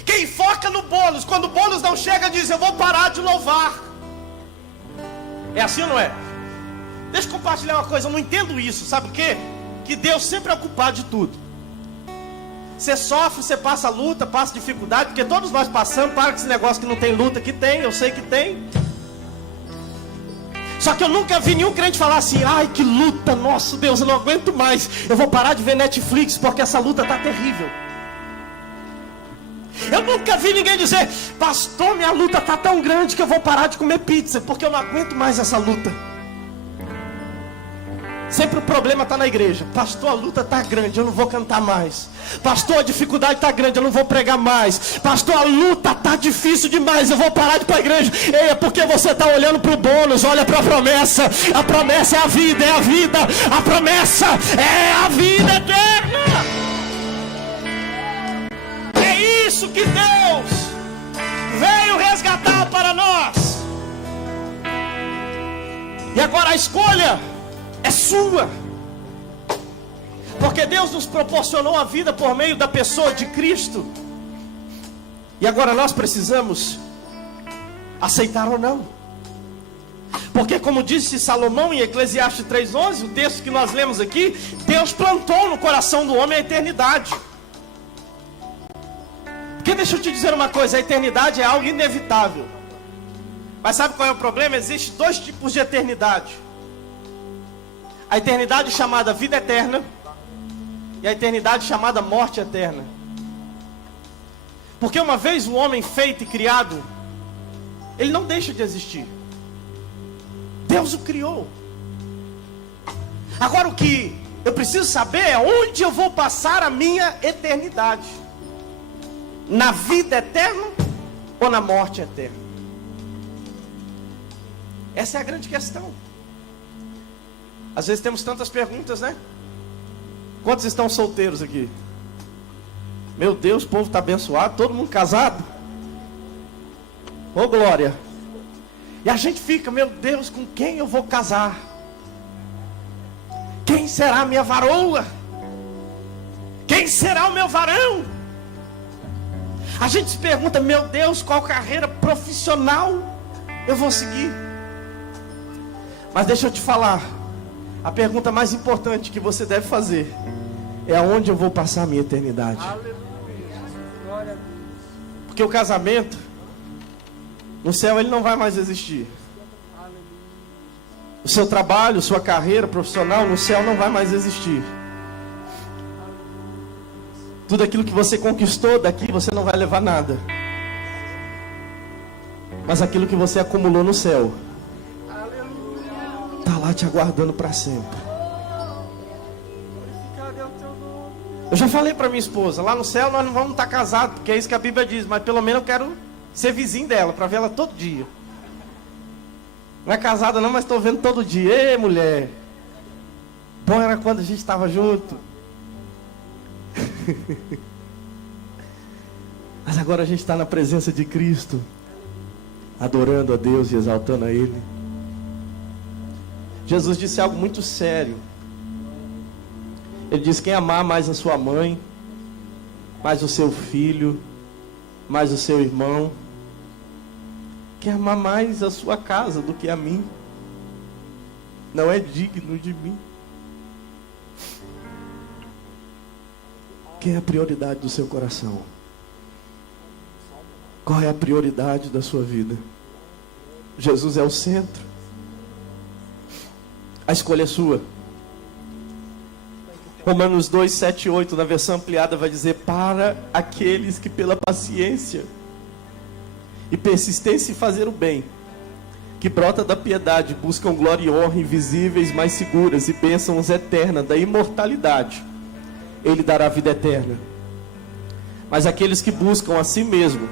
Quem foca no bônus, quando o bônus não chega, diz: eu vou parar de louvar. É assim ou não é? Deixa eu compartilhar uma coisa, eu não entendo isso. Sabe o quê? Que Deus sempre é o culpado de tudo. Você sofre, você passa luta, passa dificuldade, porque todos nós passamos. Para com esse negócio que não tem luta, que tem, eu sei que tem. Só que eu nunca vi nenhum crente falar assim: ai que luta, nossa Deus, eu não aguento mais, eu vou parar de ver Netflix porque essa luta está terrível. Eu nunca vi ninguém dizer: pastor, minha luta está tão grande que eu vou parar de comer pizza, porque eu não aguento mais essa luta. Sempre o problema está na igreja. Pastor, a luta está grande, eu não vou cantar mais. Pastor, a dificuldade está grande, eu não vou pregar mais. Pastor, a luta está difícil demais, eu vou parar de ir para a igreja. Ei, é porque você está olhando para o bônus, olha para a promessa. A promessa é a vida, é a vida. A promessa é a vida eterna. É isso que Deus veio resgatar para nós. E agora a escolha é sua, porque Deus nos proporcionou a vida por meio da pessoa de Cristo, e agora nós precisamos aceitar ou não, porque como disse Salomão em Eclesiastes 3:11, o texto que nós lemos aqui, Deus plantou no coração do homem a eternidade. Porque deixa eu te dizer uma coisa, a eternidade é algo inevitável, mas sabe qual é o problema? Existem dois tipos de eternidade: a eternidade chamada vida eterna e a eternidade chamada morte eterna. Porque uma vez o homem feito e criado, ele não deixa de existir. Deus o criou. Agora o que eu preciso saber é onde eu vou passar a minha eternidade: na vida eterna ou na morte eterna? Essa é a grande questão. Às vezes temos tantas perguntas, né? Quantos estão solteiros aqui? Meu Deus, o povo está abençoado, todo mundo casado. Ô glória. E a gente fica: meu Deus, com quem eu vou casar? Quem será a minha varoa? Quem será o meu varão? A gente se pergunta: meu Deus, qual carreira profissional eu vou seguir? Mas deixa eu te falar, a pergunta mais importante que você deve fazer é: aonde eu vou passar a minha eternidade? Porque o casamento, no céu, ele não vai mais existir. O seu trabalho, sua carreira profissional, no céu não vai mais existir. Tudo aquilo que você conquistou daqui, você não vai levar nada. Mas aquilo que você acumulou no céu está lá te aguardando para sempre. Eu já falei para minha esposa: lá no céu nós não vamos estar casados, porque é isso que a Bíblia diz, mas pelo menos eu quero ser vizinho dela, para ver ela todo dia. Não é casada não, mas estou vendo todo dia. Ei, mulher, bom era quando a gente estava junto. Mas agora a gente está na presença de Cristo, adorando a Deus e exaltando a Ele. Jesus disse algo muito sério. Ele disse: quem amar mais a sua mãe, mais o seu filho, mais o seu irmão, quem amar mais a sua casa do que a mim, não é digno de mim. Quem é a prioridade do seu coração? Qual é a prioridade da sua vida? Jesus é o centro. A escolha é sua. Romanos 2, 7 e 8, na versão ampliada, vai dizer: para aqueles que pela paciência e persistência em fazer o bem, que brota da piedade, buscam glória e honra invisíveis, mais seguras, e bênçãos eternas da imortalidade, Ele dará vida eterna. Mas aqueles que buscam a si mesmo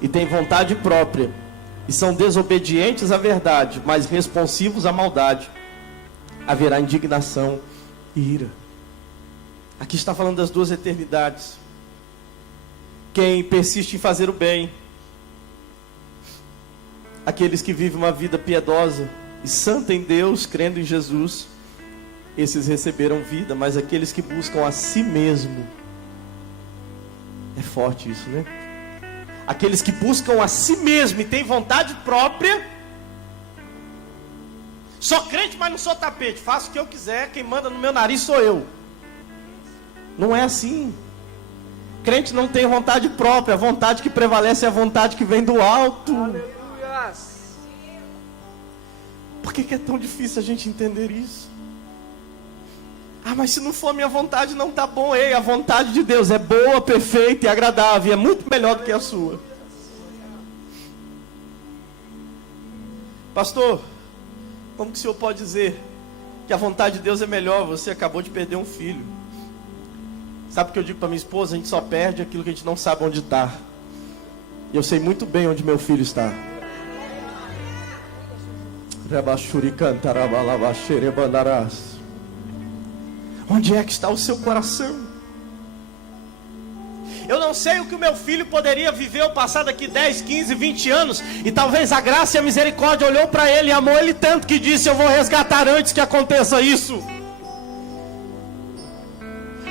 e têm vontade própria e são desobedientes à verdade, mas responsivos à maldade, haverá indignação e ira. Aqui está falando das duas eternidades. Quem persiste em fazer o bem, aqueles que vivem uma vida piedosa e santa em Deus, crendo em Jesus, esses receberão vida. Mas aqueles que buscam a si mesmo, é forte isso, né? Aqueles que buscam a si mesmo e têm vontade própria, sou crente, mas não sou tapete, faço o que eu quiser, quem manda no meu nariz sou eu. Não é assim. Crente não tem vontade própria, a vontade que prevalece é a vontade que vem do alto. Aleluia. Por que é tão difícil a gente entender isso? Ah, mas se não for minha vontade, não tá bom. Ei, a vontade de Deus é boa, perfeita e agradável. E é muito melhor do que a sua. Pastor, como que o senhor pode dizer que a vontade de Deus é melhor? Você acabou de perder um filho. Sabe o que eu digo para minha esposa? A gente só perde aquilo que a gente não sabe onde está. E eu sei muito bem onde meu filho está. Onde é que está o seu coração? Eu não sei o que o meu filho poderia viver ou passar daqui 10, 15, 20 anos. E talvez a graça e a misericórdia olhou para ele e amou ele tanto que disse: eu vou resgatar antes que aconteça isso.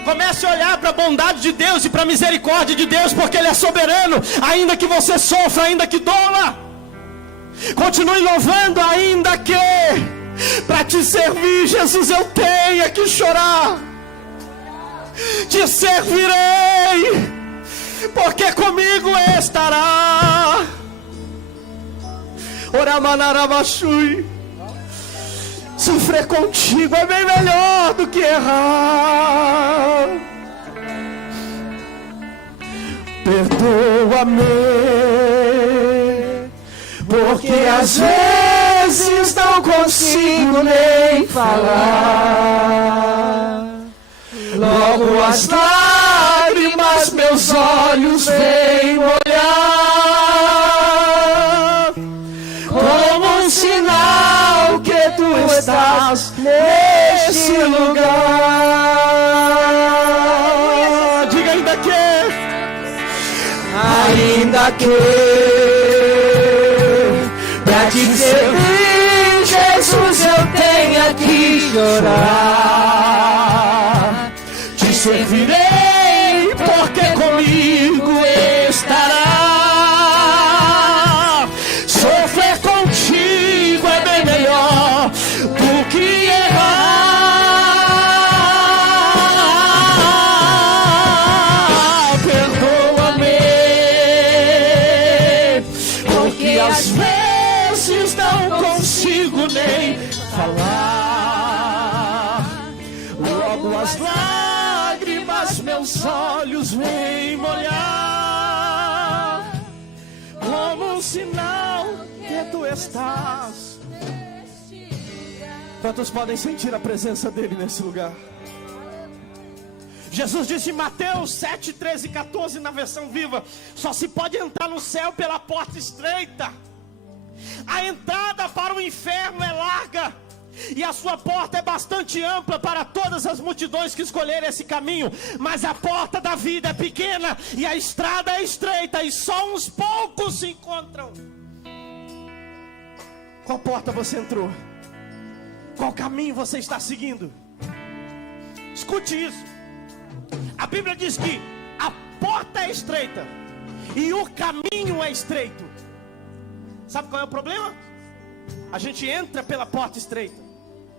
Comece a olhar para a bondade de Deus e para a misericórdia de Deus, porque Ele é soberano. Ainda que você sofra, ainda que doa, continue louvando, ainda que para te servir, Jesus, eu tenha que chorar. Te servirei, porque comigo estará. Oramanarabashui. Sofrer contigo é bem melhor do que errar. Perdoa-me, porque às vezes não consigo nem falar. Logo as lágrimas meus olhos vêm molhar, como um sinal que tu estás neste lugar. Diga ainda que pra te servir, Jesus, eu tenha que chorar. Te servirei, porque comigo estará. Sofrer contigo é bem melhor do que errar. Perdoa-me, porque às vezes não consigo nem falar. Logo as lágrimas meus olhos vêm molhar, como um sinal que tu estás. Quantos podem sentir a presença dele nesse lugar? Jesus disse em Mateus 7, 13 e 14 na versão viva: só se pode entrar no céu pela porta estreita. A entrada para o inferno é larga, e a sua porta é bastante ampla para todas as multidões que escolherem esse caminho. Mas a porta da vida é pequena e a estrada é estreita, e só uns poucos se encontram. Qual porta você entrou? Qual caminho você está seguindo? Escute isso. A Bíblia diz que a porta é estreita e o caminho é estreito. Sabe qual é o problema? A gente entra pela porta estreita,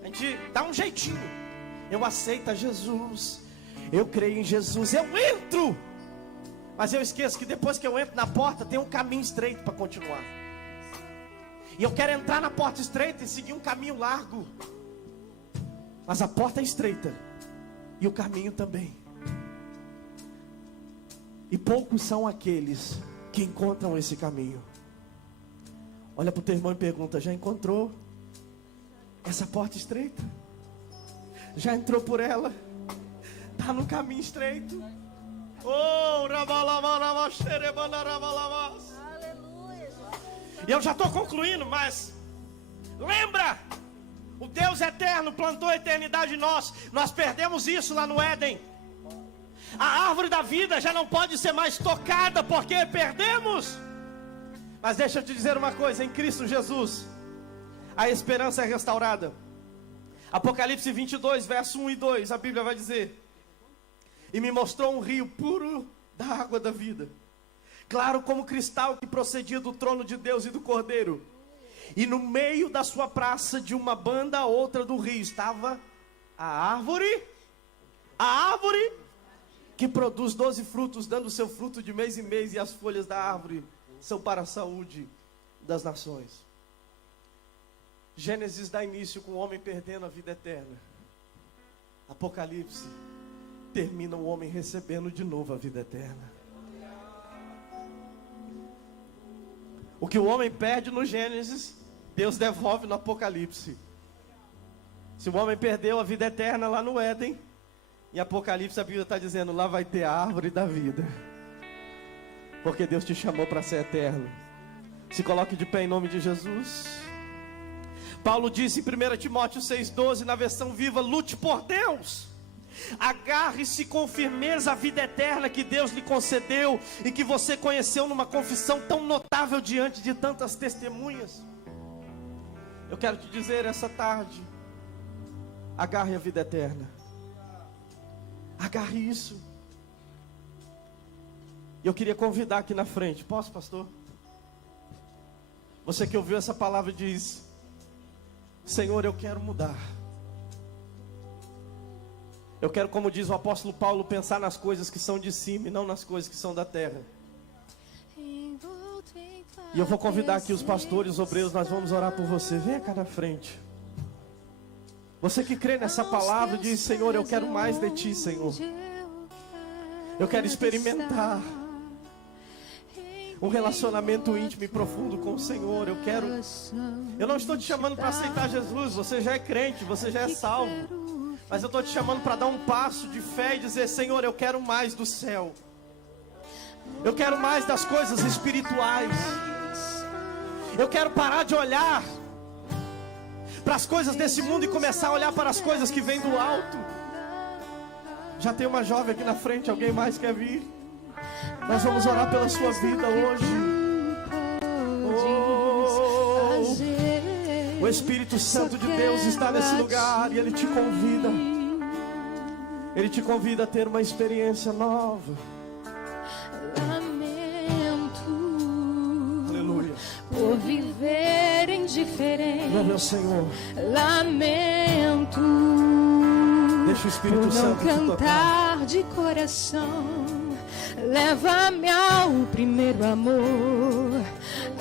a gente dá um jeitinho. Eu aceito Jesus, eu creio em Jesus, eu entro. Mas eu esqueço que depois que eu entro na porta, tem um caminho estreito para continuar. E eu quero entrar na porta estreita e seguir um caminho largo. Mas a porta é estreita e o caminho também. E poucos são aqueles que encontram esse caminho. Olha para o teu irmão e pergunta: já encontrou essa porta estreita? Já entrou por ela? Está no caminho estreito? Oh, e eu já estou concluindo, mas lembra, o Deus eterno plantou a eternidade em nós. Nós perdemos isso lá no Éden. A árvore da vida já não pode ser mais tocada porque perdemos. Mas deixa eu te dizer uma coisa: em Cristo Jesus a esperança é restaurada. Apocalipse 22, verso 1 e 2, a Bíblia vai dizer: e me mostrou um rio puro da água da vida, claro como cristal, que procedia do trono de Deus e do Cordeiro. E no meio da sua praça, de uma banda a outra do rio, estava a árvore que produz 12 frutos, dando seu fruto de mês em mês, e as folhas da árvore são para a saúde das nações. Gênesis dá início com o homem perdendo a vida eterna. Apocalipse termina o homem recebendo de novo a vida eterna. O que o homem perde no Gênesis, Deus devolve no Apocalipse. Se o homem perdeu a vida eterna lá no Éden, em Apocalipse a Bíblia está dizendo, lá vai ter a árvore da vida. Porque Deus te chamou para ser eterno. Se coloque de pé em nome de Jesus. Paulo disse em 1 Timóteo 6,12, na versão viva, lute por Deus. Agarre-se com firmeza à vida eterna que Deus lhe concedeu e que você conheceu numa confissão tão notável diante de tantas testemunhas. Eu quero te dizer essa tarde, agarre a vida eterna. Agarre isso. E eu queria convidar aqui na frente, posso, pastor? Você que ouviu essa palavra diz, Senhor, eu quero mudar. Eu quero, como diz o apóstolo Paulo, pensar nas coisas que são de cima e não nas coisas que são da terra. E eu vou convidar aqui os pastores, os obreiros, nós vamos orar por você. Venha cá na frente. Você que crê nessa palavra diz, Senhor, eu quero mais de Ti, Senhor. Eu quero experimentar um relacionamento íntimo e profundo com o Senhor. Eu não estou te chamando para aceitar Jesus. Você já é crente, você já é salvo. Mas eu estou te chamando para dar um passo de fé e dizer, Senhor, eu quero mais do céu. Eu quero mais das coisas espirituais. Eu quero parar de olhar para as coisas desse mundo e começar a olhar para as coisas que vêm do alto. Já tem uma jovem aqui na frente, alguém mais quer vir? Nós vamos orar pela sua vida hoje. O Espírito Santo de Deus está nesse lugar e Ele te convida. Ele te convida a ter uma experiência nova. Lamento, aleluia, por viver indiferente. Meu Senhor, lamento, deixa o Espírito por não Santo te tocar. cantar de coração. Leva-me ao primeiro amor.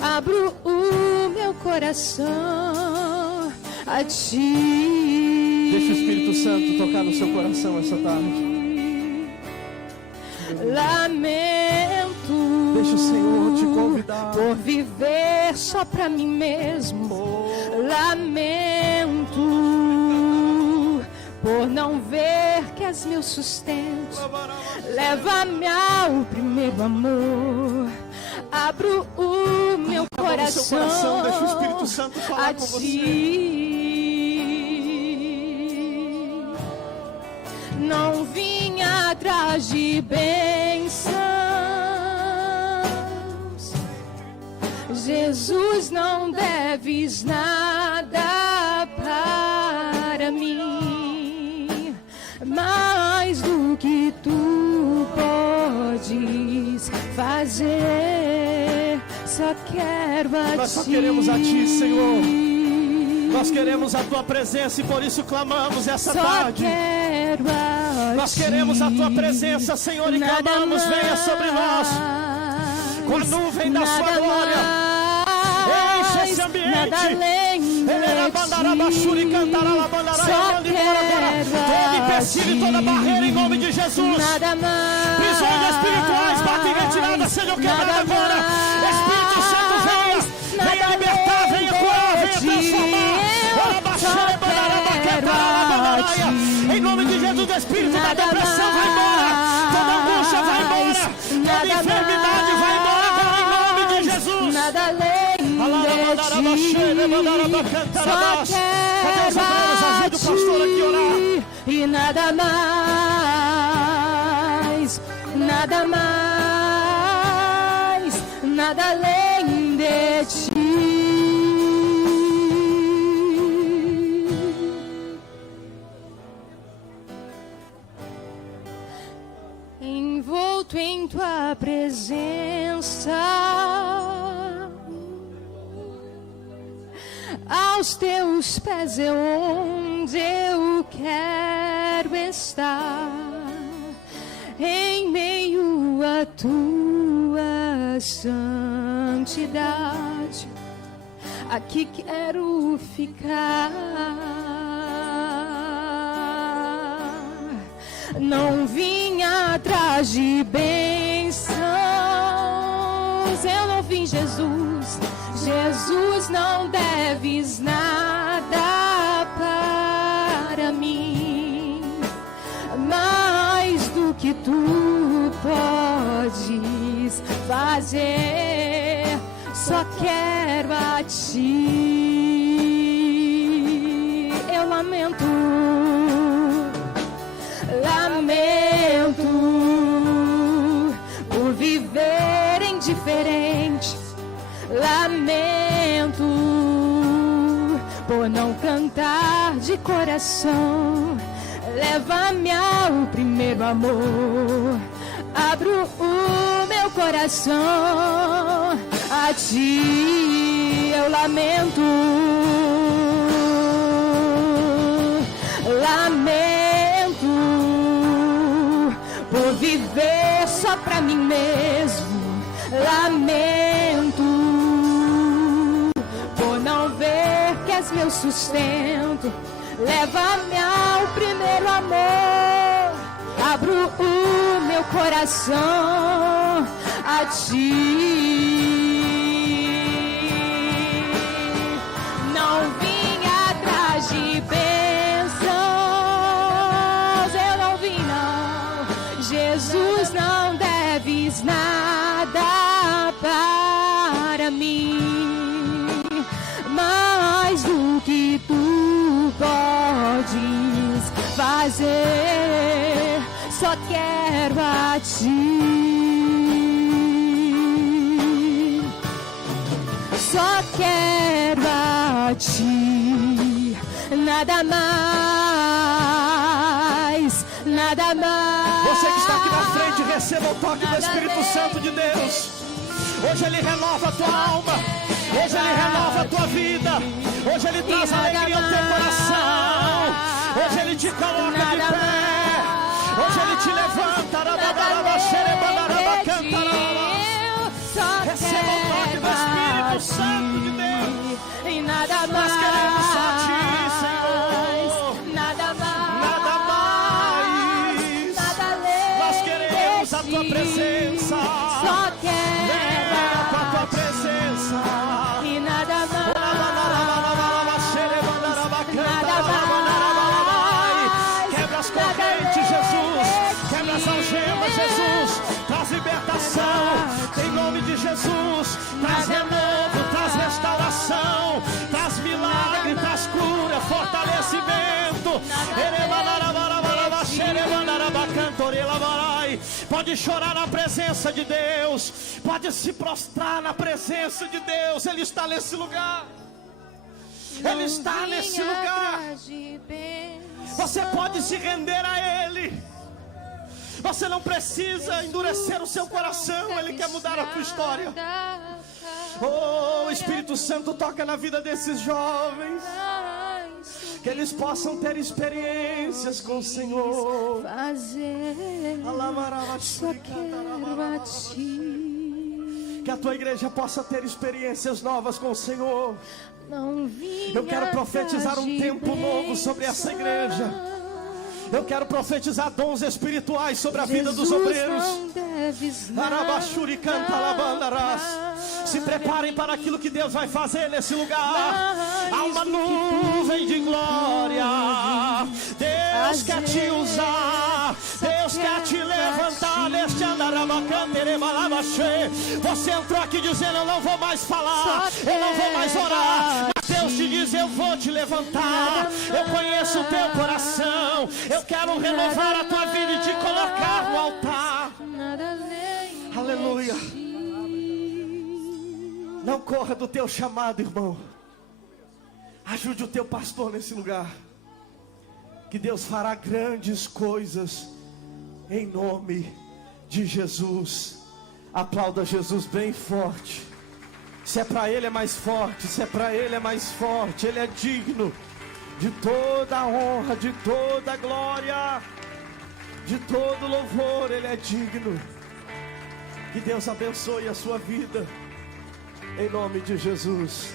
Abro o meu coração a Ti. Deixa o Espírito Santo tocar no seu coração essa tarde. Lamento, deixa o Senhor te convidar por viver só pra mim mesmo. Lamento, por não ver que és meu sustento. Leva-me ao primeiro amor. Abro o meu coração, deixa o Espírito Santo falar com você. Não vim atrás de bênçãos. Jesus, não deves nada para mim, mais do que tu podes fazer. Só quero a Ti. Nós só queremos a Ti, Senhor. Nós queremos a Tua presença e por isso clamamos essa tarde. Nós queremos a Tua presença, Senhor, e clamamos, venha sobre nós com a nuvem da Sua glória. Enche esse ambiente. Todo empecilho e toda barreira em nome de Jesus. Prisões espirituais, batem retirada, sejam quebradas agora. Espírito Santo, venha libertar, venha curar, venha transformar. Em nome de Jesus, o espírito da depressão vai embora, toda angústia vai embora, toda enfermidade vai embora agora, em nome de Jesus. Nada além de Ti. Só Cadê os obreiros? Ajuda o pastor aqui a orar. E nada mais, nada mais, nada além de Ti. Envolto em Tua presença, aos Teus pés é onde eu quero estar, em meio à Tua santidade, aqui quero ficar. Não vim atrás de bênçãos, eu não vim, Jesus. Jesus, não deves nada para mim, mais do que tu podes fazer, só quero a ti. Eu lamento por viver indiferente, lamento por não cantar de coração. Leva-me ao primeiro amor, abro o meu coração a ti. Eu lamento por viver só pra mim mesmo. Lamento por não ver que és meu sustento. Leva-me ao primeiro amor, abro o meu coração a ti. Não vim atrás de bênçãos, eu não vim, não. Jesus, não deves nada para mim, mais do que tu podes fazer, só quero a ti, só quero a ti, nada mais, nada mais. Você que está aqui na frente, receba o toque do Espírito Santo de Deus. Hoje Ele renova a tua alma, hoje Ele renova a tua vida, hoje Ele traz alegria ao teu coração, hoje Ele te coloca de pé, hoje Ele te levanta. Receba o toque do Espírito Santo de Deus. E nada mais, nós queremos só ti, Senhor. Nada mais, nada mais, nada além. Nós queremos a tua presença. Só quero venha com a tua presença. E nada mais, quebra as correntes, Jesus. Quebra as algemas, Jesus. Traz libertação em nome de Jesus. Traz renovo, traz restauração, traz milagre, traz cura, fortalecimento. Pode chorar na presença de Deus, pode se prostrar na presença de Deus. Ele está nesse lugar. Ele está nesse lugar. Você pode se render a Ele. Você não precisa endurecer o seu coração. Ele quer mudar a tua história. Oh, o Espírito Santo toca na vida desses jovens, que eles possam ter experiências com o Senhor. Só quero a ti. Que a tua igreja possa ter experiências novas com o Senhor. Eu quero profetizar um tempo novo sobre essa igreja. Eu quero profetizar dons espirituais sobre a vida dos obreiros. Se preparem para aquilo que Deus vai fazer nesse lugar. Há uma nuvem de glória. Deus quer te usar. Deus quer te levantar neste andarabacanterebalabachê. Você entrou aqui dizendo: eu não vou mais falar, eu não vou mais orar. Mas Deus te diz: eu vou te levantar. Eu conheço o teu coração. Eu quero renovar a tua vida e te colocar no altar. Aleluia. Não corra do teu chamado, irmão. Ajude o teu pastor nesse lugar. Que Deus fará grandes coisas em nome de Jesus. Aplauda Jesus bem forte. Se é para Ele é mais forte, se é para Ele é mais forte. Ele é digno de toda a honra, de toda a glória, de todo louvor. Ele é digno. Que Deus abençoe a sua vida, em nome de Jesus.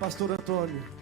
Pastor Antônio.